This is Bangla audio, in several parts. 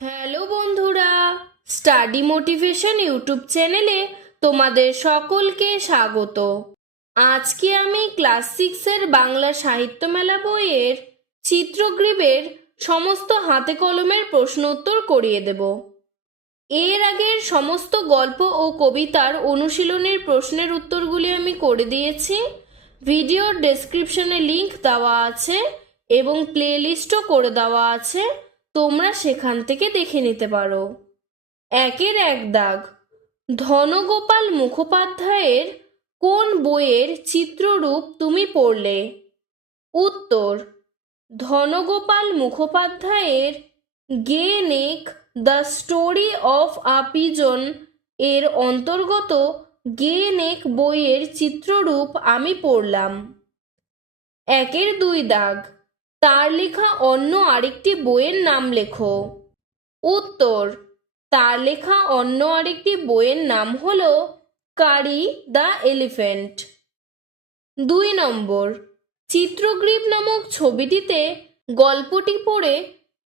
হ্যালো বন্ধুরা, স্টাডি মোটিভেশন ইউটিউব চ্যানেলে তোমাদের সকলকে স্বাগত। আজকে আমি ক্লাস সিক্সের বাংলা সাহিত্য মেলা বইয়ের চিত্রগ্রীবের সমস্ত হাতে কলমের প্রশ্ন উত্তর করিয়ে দেব। এর আগের সমস্ত গল্প ও কবিতার অনুশীলনের প্রশ্নের উত্তরগুলি আমি করে দিয়েছি। ভিডিওর ডেসক্রিপশনে লিংক দেওয়া আছে এবং প্লেলিস্টও করে দেওয়া আছে। তোমরা সেখান থেকে দেখে নিতে পারো। একের এক দাগ, ধনগোপাল মুখোপাধ্যায়ের কোন বইয়ের চিত্ররূপ তুমি পড়লে? উত্তর, ধনগোপাল মুখোপাধ্যায়ের gay neck the story of a pigeon এর অন্তর্গত গে নেক বইয়ের চিত্ররূপ আমি পড়লাম। একের দুই দাগ তার লেখা অন্য আরেকটি বইয়ের নাম লেখো। উত্তর, তার লেখা অন্য আরেকটি বইয়ের নাম হল কারি দ্য এলিফ্যান্ট। দুই নম্বর, চিত্রগ্রীব নামক ছবিটিতে গল্পটি পড়ে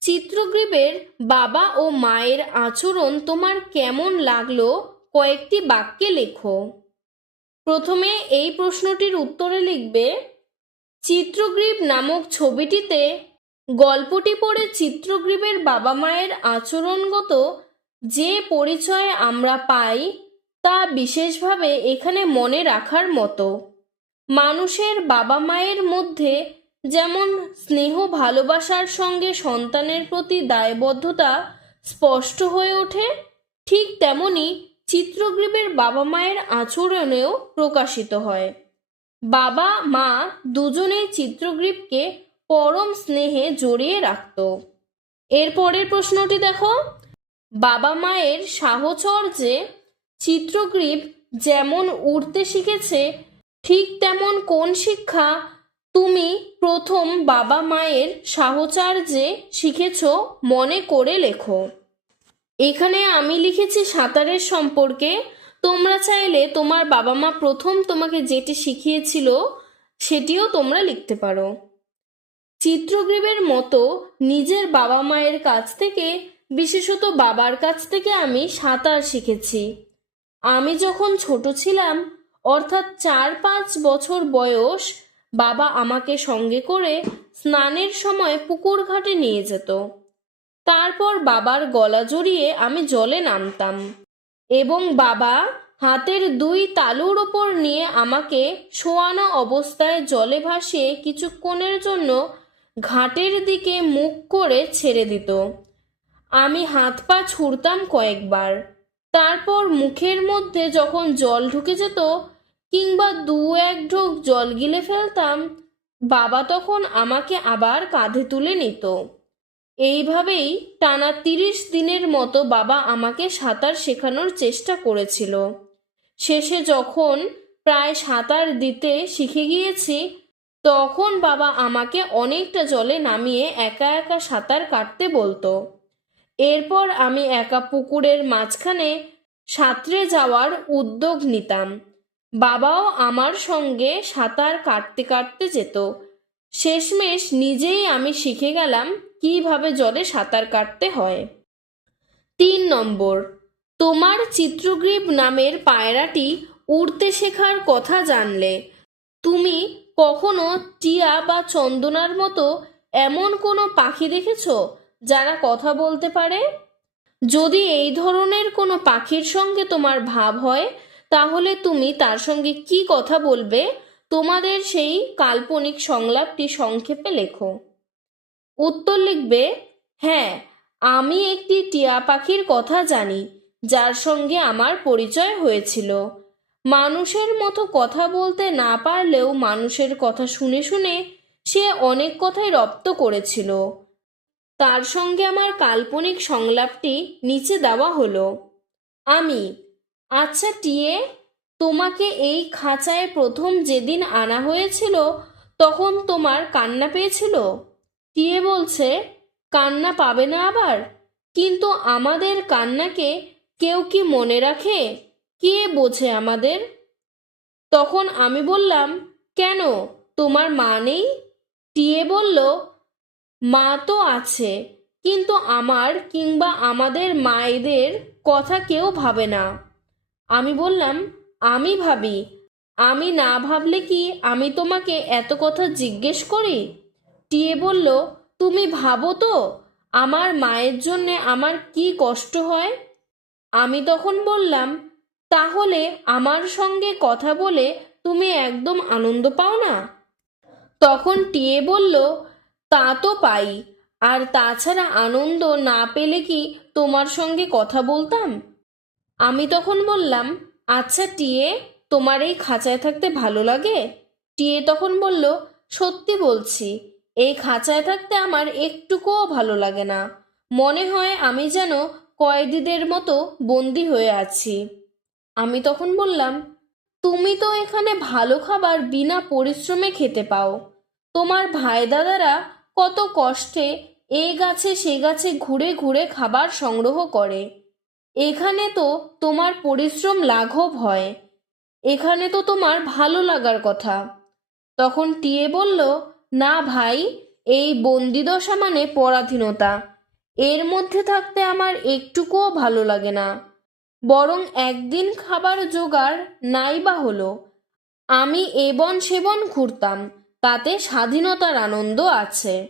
চিত্রগ্রীবের বাবা ও মায়ের আচরণ তোমার কেমন লাগল কয়েকটি বাক্যে লেখো। প্রথমে এই প্রশ্নটির উত্তরে লিখবে চিত্রগ্রীব নামক ছবিটিতে গল্পটি পড়ে চিত্রগ্রীবের বাবা মায়ের আচরণগত যে পরিচয় আমরা পাই তা বিশেষভাবে এখানে মনে রাখার মতো। মানুষের বাবা মায়ের মধ্যে যেমন স্নেহ ভালোবাসার সঙ্গে সন্তানের প্রতি দায়বদ্ধতা স্পষ্ট হয়ে ওঠে, ঠিক তেমনি চিত্রগ্রীবের বাবা মায়ের আচরণেও প্রকাশিত হয়। বাবা, মা দুজনেই চিত্রগ্রীবকে পরম স্নেহে জড়িয়ে রাখত। এর পরের প্রশ্নটি দেখো। বাবা মায়ের সাহচর্যে চিত্রগ্রীব যেমন উড়তে শিখেছে, ঠিক তেমন কোন শিক্ষা তুমি প্রথম বাবা মায়ের সাহচর্যে শিখেছ মনে করে লেখো। এখানে আমি লিখেছি সাঁতারের সম্পর্কে। তোমরা চাইলে তোমার বাবা মা প্রথম তোমাকে যেটি শিখিয়েছিল, সেটিও তোমরা লিখতে পারো। চিত্রগ্রীবের মতো নিজের বাবা মায়ের কাছ থেকে, বিশেষত বাবার কাছ থেকে আমি সাঁতার শিখেছি। আমি যখন ছোট ছিলাম, অর্থাৎ চার পাঁচ বছর বয়স, বাবা আমাকে সঙ্গে করে স্নানের সময় পুকুর ঘাটে নিয়ে যেত। তারপর বাবার গলা জড়িয়ে আমি জলে নামতাম। এবং বাবা হাতের দুই তালুর ওপর নিয়ে আমাকে শোয়ানো অবস্থায় জলে ভাসিয়ে কিছুক্ষণের জন্য ঘাটের দিকে মুখ করে ছেড়ে দিত। আমি হাত পা ছুঁড়তাম কয়েকবার। তারপর মুখের মধ্যে যখন জল ঢুকে যেত কিংবা দু এক ঢোক জল গিলে ফেলতাম, বাবা তখন আমাকে আবার কাঁধে তুলে নিত। এইভাবেই টানা তিরিশ দিনের মতো বাবা আমাকে সাঁতার শেখানোর চেষ্টা করেছিল। শেষে যখন প্রায় সাঁতার দিতে শিখে গিয়েছি, তখন বাবা আমাকে অনেকটা জলে নামিয়ে একা একা সাঁতার কাটতে বলতো। এরপর আমি একা পুকুরের মাঝখানে সাঁতরে যাওয়ার উদ্যোগ নিতাম। বাবাও আমার সঙ্গে সাঁতার কাটতে কাটতে যেত। শেষমেশ নিজেই আমি শিখে গেলাম কীভাবে জলে সাঁতার কাটতে হয়। তিন নম্বর, তোমার চিত্রগ্রীব নামের পায়রাটি উড়তে শেখার কথা জানলে। তুমি কখনো টিয়া বা চন্দনার মতো এমন কোনো পাখি দেখেছ যারা কথা বলতে পারে? যদি এই ধরনের কোনো পাখির সঙ্গে তোমার ভাব হয়, তাহলে তুমি তার সঙ্গে কি কথা বলবে? তোমাদের সেই কাল্পনিক সংলাপটি সংক্ষেপে লেখো। উত্তর লিখবে হ্যাঁ আমি একটি টিয়া পাখির কথা জানি, যার সঙ্গে আমার পরিচয় হয়েছিল। মানুষের মতো কথা বলতে না পারলেও মানুষের কথা শুনে শুনে সে অনেক কথাই রপ্ত করেছিল। তার সঙ্গে আমার কাল্পনিক সংলাপটি নিচে দেওয়া হলো। আমি আচ্ছা টিয়ে তোমাকে এই খাঁচায় প্রথম যেদিন আনা হয়েছিল, তখন তোমার কান্না পেয়েছিল? টিয়ে বলছে, কান্না পাবে না আবার। কিন্তু আমাদের কান্নাকে কেউ কি মনে রাখে? কে বোঝে আমাদের? তখন আমি বললাম, কেন? তোমার মা নেই? টিয়ে বলল, মা তো আছে, কিন্তু আমার কিংবা আমাদের মায়েদের কথা কেউ ভাবে না। আমি বললাম আমি ভাবি, আমি না ভাবলে কি আমি তোমাকে এত কথা জিজ্ঞেস করি? টিয়ে বলল, তুমি ভাবো তো, আমার মায়ের জন্যে আমার কি কষ্ট হয়? আমি তখন বললাম, তাহলে আমার সঙ্গে কথা বলে তুমি একদম আনন্দ পাও না? তখন টিয়ে বলল, তা তো পাই, আর তাছাড়া আনন্দ না পেলে কি তোমার সঙ্গে কথা বলতাম? আমি তখন বললাম আচ্ছা টিয়ে, তোমার এই খাঁচায় থাকতে ভালো লাগে? টিয়ে তখন বলল, সত্যি বলছি, এই খাঁচায় থাকতে আমার একটুকুও ভালো লাগে না। মনে হয় আমি যেন কয়েদিদের মতো বন্দি হয়ে আছি। আমি তখন বললাম, তুমি তো এখানে ভালো খাবার বিনা পরিশ্রমে খেতে পাও। তোমার ভাই দাদারা কত কষ্টে এ গাছে সে গাছে ঘুরে ঘুরে খাবার সংগ্রহ করে। এখানে তো তোমার পরিশ্রম লাঘব হয়। এখানে তো তোমার ভালো লাগার কথা। তখন টিয়ে বলল, না ভাই, এই বন্দিদশা মানে পরাধীনতা। এর মধ্যে থাকতে আমার একটুকুও ভালো লাগে না। বরং একদিন খাবার জোগাড় নাই বা হলো। আমি এবন সেবন ঘুরতাম, তাতে স্বাধীনতার আনন্দ আছে।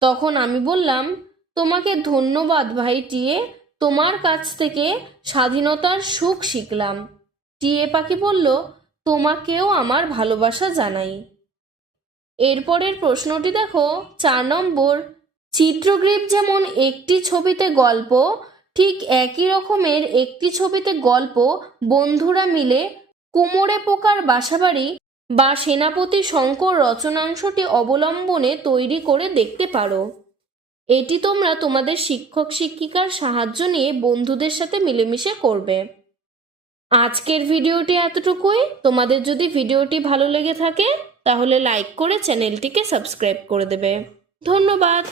তখন আমি বললাম, তোমাকে ধন্যবাদ ভাই টিয়ে তোমার কাছ থেকে স্বাধীনতার সুখ শিখলাম। টিয়ে পাখি বলল, তোমাকেও আমার ভালোবাসা জানাই। এরপরের প্রশ্নটি দেখো, চার নম্বর চিত্রগ্রীব যেমন একটি ছবিতে গল্প, ঠিক একই রকমের একটি ছবিতে গল্প বন্ধুরা মিলে কুমোরে পোকার বাসাবাড়ি বা সেনাপতি শঙ্কর রচনাংশটি অবলম্বনে তৈরি করে দেখতে পারো। এটি তোমরা তোমাদের শিক্ষক শিক্ষিকার সাহায্য নিয়ে বন্ধুদের সাথে মিলেমিশে করবে। আজকের ভিডিওটি এতটুকুই। তোমাদের যদি ভিডিওটি ভালো লেগে থাকে, তাহলে লাইক করে চ্যানেলটিকে সাবস্ক্রাইব করে দেবে। ধন্যবাদ।